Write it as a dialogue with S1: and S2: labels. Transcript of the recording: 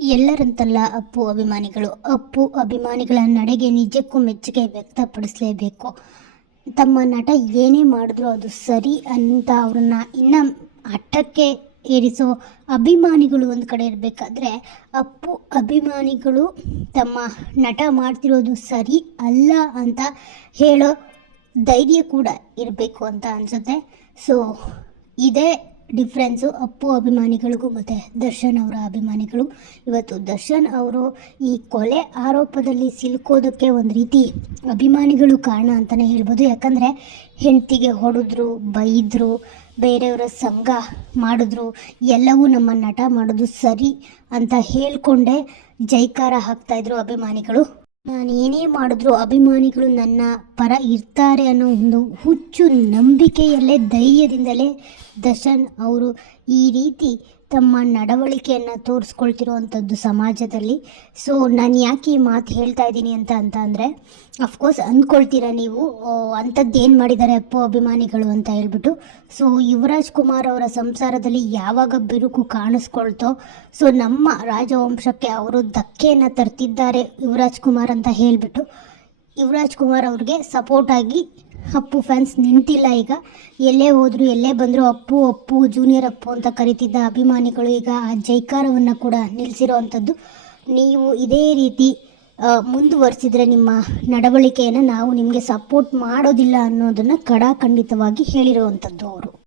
S1: ಎಲ್ಲರಂತಲ್ಲ ಅಪ್ಪು ಅಭಿಮಾನಿಗಳು. ಅಪ್ಪು ಅಭಿಮಾನಿಗಳ ನಡೆಗೆ ನಿಜಕ್ಕೂ ಮೆಚ್ಚುಗೆ ವ್ಯಕ್ತಪಡಿಸಲೇಬೇಕು. ತಮ್ಮ ನಟ ಏನೇ ಮಾಡಿದ್ರು ಅದು ಸರಿ ಅಂತ ಅವ್ರನ್ನ ಇನ್ನ ಹಠಕ್ಕೆ ಏರಿಸೋ ಅಭಿಮಾನಿಗಳು ಒಂದು ಕಡೆ ಇರಬೇಕಾದ್ರೆ ಅಪ್ಪು ಅಭಿಮಾನಿಗಳು ತಮ್ಮ ನಟ ಮಾಡ್ತಿರೋದು ಸರಿ ಅಲ್ಲ ಅಂತ ಹೇಳೋ ಧೈರ್ಯ ಕೂಡ ಇರಬೇಕು ಅಂತ ಅನಿಸುತ್ತೆ. ಸೊ ಇದೇ ಡಿಫ್ರೆನ್ಸು ಅಪ್ಪು ಅಭಿಮಾನಿಗಳಿಗೂ ಮತ್ತು ದರ್ಶನ್ ಅವರ ಅಭಿಮಾನಿಗಳು. ಇವತ್ತು ದರ್ಶನ್ ಅವರು ಈ ಕೊಲೆ ಆರೋಪದಲ್ಲಿ ಸಿಲುಕೋದಕ್ಕೆ ಒಂದು ರೀತಿ ಅಭಿಮಾನಿಗಳು ಕಾರಣ ಅಂತಲೇ ಹೇಳ್ಬೋದು. ಯಾಕಂದರೆ ಹೆಂಡತಿಗೆ ಹೊಡೆದ್ರು, ಬೈದರು, ಬೇರೆಯವರ ಸಂಘ ಮಾಡಿದ್ರು, ಎಲ್ಲವೂ ನಮ್ಮ ನಟ ಮಾಡೋದು ಸರಿ ಅಂತ ಹೇಳಿಕೊಂಡೇ ಜೈಕಾರ ಹಾಕ್ತಾಯಿದ್ರು ಅಭಿಮಾನಿಗಳು. ನಾನು ಏನೇ ಮಾಡಿದ್ರು ಅಭಿಮಾನಿಗಳು ನನ್ನ ಪರ ಇರ್ತಾರೆ ಅನ್ನೋ ಒಂದು ಹುಚ್ಚು ನಂಬಿಕೆಯಲ್ಲೇ ಧೈರ್ಯದಿಂದಲೇ ದರ್ಶನ್ ಅವರು ಈ ರೀತಿ ತಮ್ಮ ನಡವಳಿಕೆಯನ್ನು ತೋರಿಸ್ಕೊಳ್ತಿರುವಂಥದ್ದು ಸಮಾಜದಲ್ಲಿ. ಸೊ ನಾನು ಯಾಕೆ ಈ ಮಾತು ಹೇಳ್ತಾ ಇದ್ದೀನಿ ಅಂತ ಅಂತ ಅಂದರೆ ಅಫ್ಕೋರ್ಸ್ ಅಂದ್ಕೊಳ್ತೀರ ನೀವು ಅಂಥದ್ದು ಏನು ಮಾಡಿದ್ದಾರೆ ಅಪ್ಪು ಅಭಿಮಾನಿಗಳು ಅಂತ ಹೇಳ್ಬಿಟ್ಟು. ಸೊ ಯುವರಾಜ್ ಕುಮಾರ್ ಅವರ ಸಂಸಾರದಲ್ಲಿ ಯಾವಾಗ ಬಿರುಕು ಕಾಣಿಸ್ಕೊಳ್ತೋ ಸೊ ನಮ್ಮ ರಾಜವಂಶಕ್ಕೆ ಅವರು ಧಕ್ಕೆಯನ್ನು ತರ್ತಿದ್ದಾರೆ ಯುವರಾಜ್ ಕುಮಾರ್ ಅಂತ ಹೇಳಿಬಿಟ್ಟು. ಯುವರಾಜ್ ಕುಮಾರ್ ಅವ್ರಿಗೆ ಸಪೋರ್ಟ್ ಆಗಿ ಅಪ್ಪು ಫ್ಯಾನ್ಸ್ ನಿಂತಿಲ್ಲ ಈಗ. ಎಲ್ಲೇ ಹೋದರೂ, ಎಲ್ಲೇ ಬಂದರೂ ಅಪ್ಪು ಅಪ್ಪು ಜೂನಿಯರ್ ಅಪ್ಪು ಅಂತ ಕರಿತಿದ್ದ ಅಭಿಮಾನಿಗಳು ಈಗ ಆ ಜೈಕಾರವನ್ನು ಕೂಡ ನಿಲ್ಲಿಸಿರೋವಂಥದ್ದು ನೀವು ಇದೇ ರೀತಿ ಮುಂದುವರಿಸಿದ್ರೆ ನಿಮ್ಮ ನಡವಳಿಕೆಯನ್ನು ನಾವು ನಿಮಗೆ ಸಪೋರ್ಟ್ ಮಾಡೋದಿಲ್ಲ ಅನ್ನೋದನ್ನು ಕಡಾಖಂಡಿತವಾಗಿ ಹೇಳಿರುವಂಥದ್ದು ಅವರು.